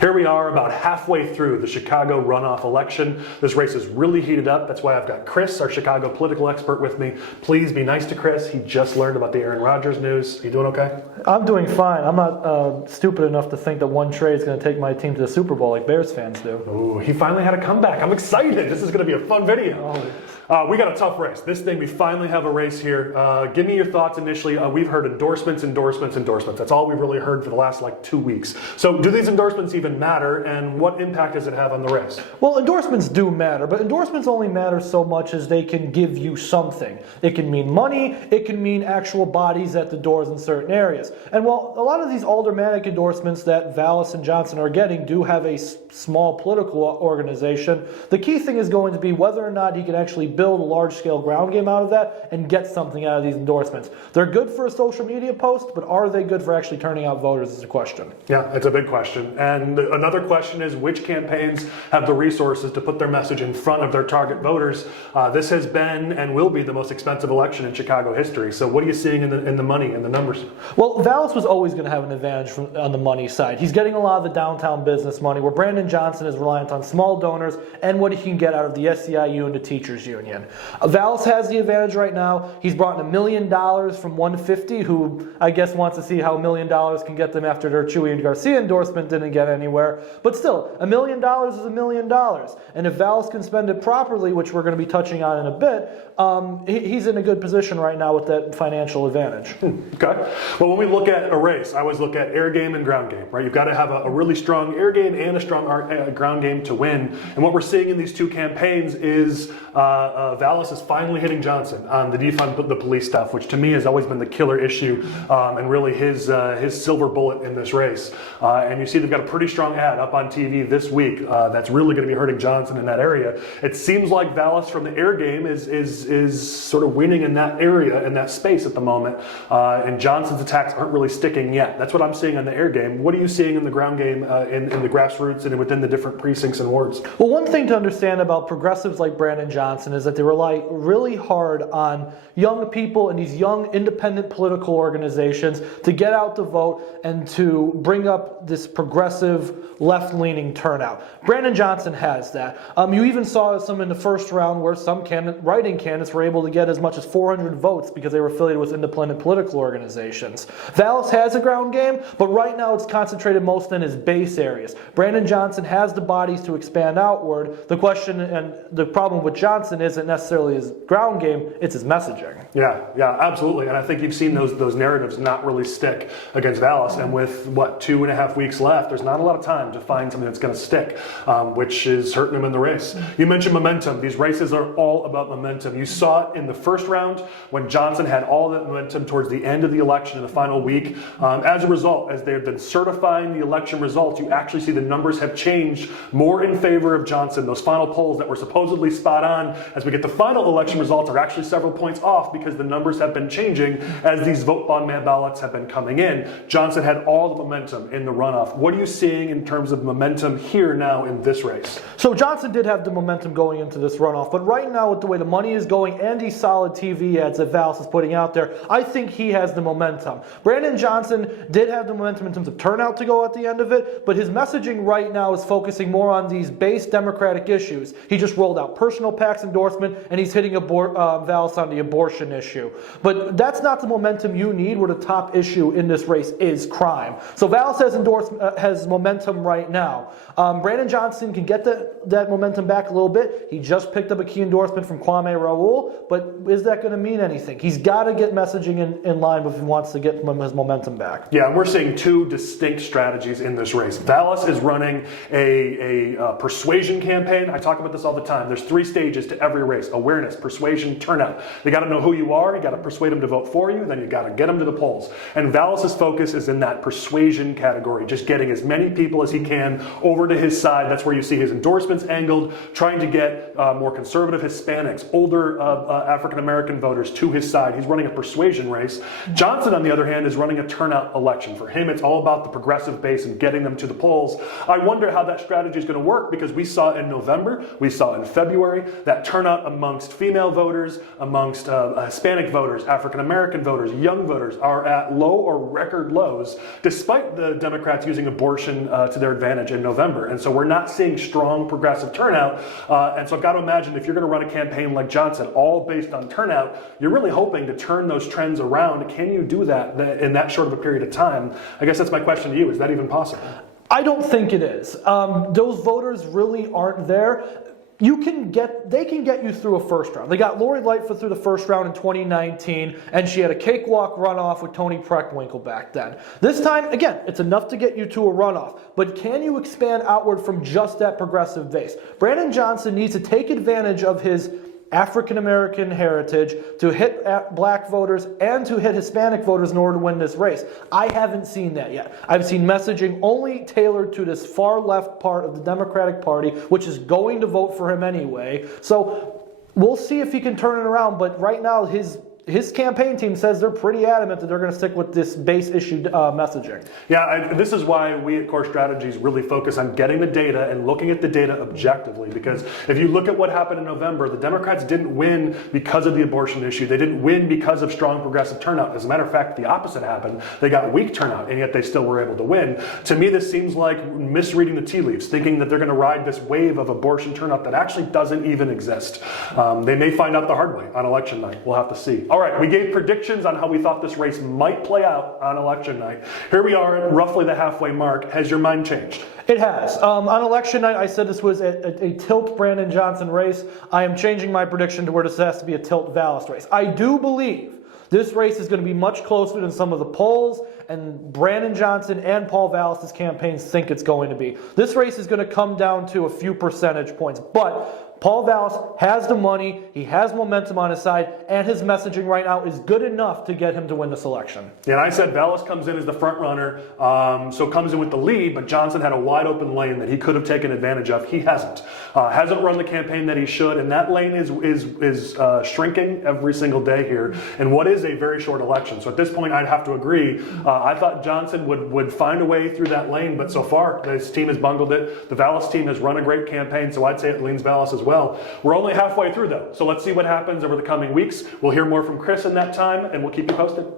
Here we are about halfway through the Chicago runoff election. This race is really heated up. That's why I've got Chris, our Chicago political expert, with me. Please be nice to Chris. He just learned about the Aaron Rodgers news. You doing okay? I'm doing fine. I'm not stupid enough to think that one trade is going to take my team to the Super Bowl like Bears fans do. Ooh, he finally had a comeback. I'm excited. This is going to be a fun video. We got a tough race. This thing, we finally have a race here. Give me your thoughts initially. We've heard endorsements. That's all we've really heard for the last 2 weeks. So do these endorsements even matter, and what impact does it have on the race? Well, endorsements do matter, but endorsements only matter so much as they can give you something. It can mean money, it can mean actual bodies at the doors in certain areas. And while a lot of these aldermanic endorsements that Vallas and Johnson are getting do have a small political organization, the key thing is going to be whether or not he can actually build a large-scale ground game out of that and get something out of these endorsements. They're good for a social media post, but are they good for actually turning out voters is a question. Yeah, it's a big question. And another question is which campaigns have the resources to put their message in front of their target voters? This has been and will be the most expensive election in Chicago history. So what are you seeing in the money and the numbers? Well, Vallas was always going to have an advantage on the money side. He's getting a lot of the downtown business money, where Brandon Johnson is reliant on small donors and what he can get out of the SEIU and the teachers union. Vallas has the advantage right now. He's brought in $1 million from 150, who I guess wants to see how $1 million can get them after their Chewy and Garcia endorsement didn't get anywhere. But still, $1 million is $1 million. And if Vallas can spend it properly, which we're going to be touching on in a bit, he's in a good position right now with that financial advantage. Okay. Well, when we look at a race, I always look at air game and ground game, right? You've got to have a really strong air game and a strong ground game to win. And what we're seeing in these two campaigns is Vallas is finally hitting Johnson on the defund the police stuff, which to me has always been the killer issue and really his silver bullet in this race. And you see they've got a pretty strong ad up on TV this week that's really going to be hurting Johnson in that area. It seems like Vallas from the air game is sort of winning in that area, in that space at the moment. And Johnson's attacks aren't really sticking yet. That's what I'm seeing on the air game. What are you seeing in the ground game in the grassroots and within the different precincts and wards? Well, one thing to understand about progressives like Brandon Johnson is that they rely really hard on young people and these young independent political organizations to get out to vote and to bring up this progressive left-leaning turnout. Brandon Johnson has that. You even saw some in the first round where some writing candidates were able to get as much as 400 votes because they were affiliated with independent political organizations. Vallas has a ground game, but right now it's concentrated most in his base areas. Brandon Johnson has the bodies to expand outward. The question and the problem with Johnson isn't necessarily his ground game, it's his messaging. Yeah, absolutely. And I think you've seen those narratives not really stick against Vallas. And with, 2.5 weeks left, there's not a lot of time to find something that's going to stick, which is hurting him in the race. You mentioned momentum. These races are all about momentum. You saw it in the first round when Johnson had all that momentum towards the end of the election in the final week. As a result, as they've been certifying the election results, you actually see the numbers have changed more in favor of Johnson. Those final polls that were supposedly spot on, as we get the final election results, are actually several points off because the numbers have been changing as these vote bond mail ballots have been coming in. Johnson had all the momentum in the runoff. What are you seeing in terms of momentum here now in this race? So Johnson did have the momentum going into this runoff, but right now with the way the money is going and these solid TV ads that Vallas is putting out there, I think he has the momentum. Brandon Johnson did have the momentum in terms of turnout to go at the end of it, but his messaging right now is focusing more on these base Democratic issues. He just rolled out personal PAC's endorsement and he's hitting Vallas on the abortion issue. But that's not the momentum you need where the top issue in this race is crime. So Vallas has momentum right now. Brandon Johnson can get that momentum back a little bit. He just picked up a key endorsement from Kwame Raoul, but is that going to mean anything? He's got to get messaging in line if he wants to get his momentum back. Yeah, we're seeing two distinct strategies in this race. Vallas is running a persuasion campaign. I talk about this all the time. There's 3 stages to every race: awareness, persuasion, turnout. You got to know who you are. You got to persuade them to vote for you. Then you got to get them to the polls. And Vallas's focus is in that persuasion category, just getting as many people as he can over to his side. That's where you see his endorsements angled, trying to get more conservative Hispanics, older African-American voters to his side. He's running a persuasion race. Johnson, on the other hand, is running a turnout election. For him, it's all about the progressive base and getting them to the polls. I wonder how that strategy is going to work, because we saw in November, we saw in February, that turnout turnout amongst female voters, amongst Hispanic voters, African American voters, young voters are at low or record lows, despite the Democrats using abortion to their advantage in November. And so we're not seeing strong progressive turnout. And so I've got to imagine if you're going to run a campaign like Johnson, all based on turnout, you're really hoping to turn those trends around. Can you do that in that short of a period of time? I guess that's my question to you. Is that even possible? I don't think it is. Those voters really aren't there. They can get you through a first round. They got Lori Lightfoot through the first round in 2019, and she had a cakewalk runoff with Toni Preckwinkle back then. This time, again, it's enough to get you to a runoff, but can you expand outward from just that progressive base? Brandon Johnson needs to take advantage of his African-American heritage to hit black voters and to hit Hispanic voters in order to win this race. I haven't seen that yet. I've seen messaging only tailored to this far left part of the Democratic Party, which is going to vote for him anyway. So we'll see if he can turn it around, but right now his campaign team says they're pretty adamant that they're going to stick with this base issue messaging. Yeah, this is why we at Core Strategies really focus on getting the data and looking at the data objectively. Because if you look at what happened in November, the Democrats didn't win because of the abortion issue. They didn't win because of strong progressive turnout. As a matter of fact, the opposite happened. They got weak turnout, and yet they still were able to win. To me, this seems like misreading the tea leaves, thinking that they're going to ride this wave of abortion turnout that actually doesn't even exist. They may find out the hard way on election night. We'll have to see. All right, we gave predictions on how we thought this race might play out on election night. Here we are at roughly the halfway mark. Has your mind changed? It has. On election night, I said this was a tilt Brandon Johnson race. I am changing my prediction to where this has to be a tilt Vallis race. I do believe this race is going to be much closer than some of the polls and Brandon Johnson and Paul Vallis' campaigns think it's going to be. This race is going to come down to a few percentage points, but Paul Vallis has the money, he has momentum on his side, and his messaging right now is good enough to get him to win this election. Yeah, and I said Vallis comes in as the front runner, so comes in with the lead, but Johnson had a wide open lane that he could have taken advantage of. He hasn't. Hasn't run the campaign that he should, and that lane is shrinking every single day here in what is a very short election. So at this point, I'd have to agree. I thought Johnson would find a way through that lane, but so far, his team has bungled it. The Vallis team has run a great campaign, so I'd say it leans Vallis as well. We're only halfway through, though, so let's see what happens over the coming weeks. We'll hear more from Chris in that time, and we'll keep you posted.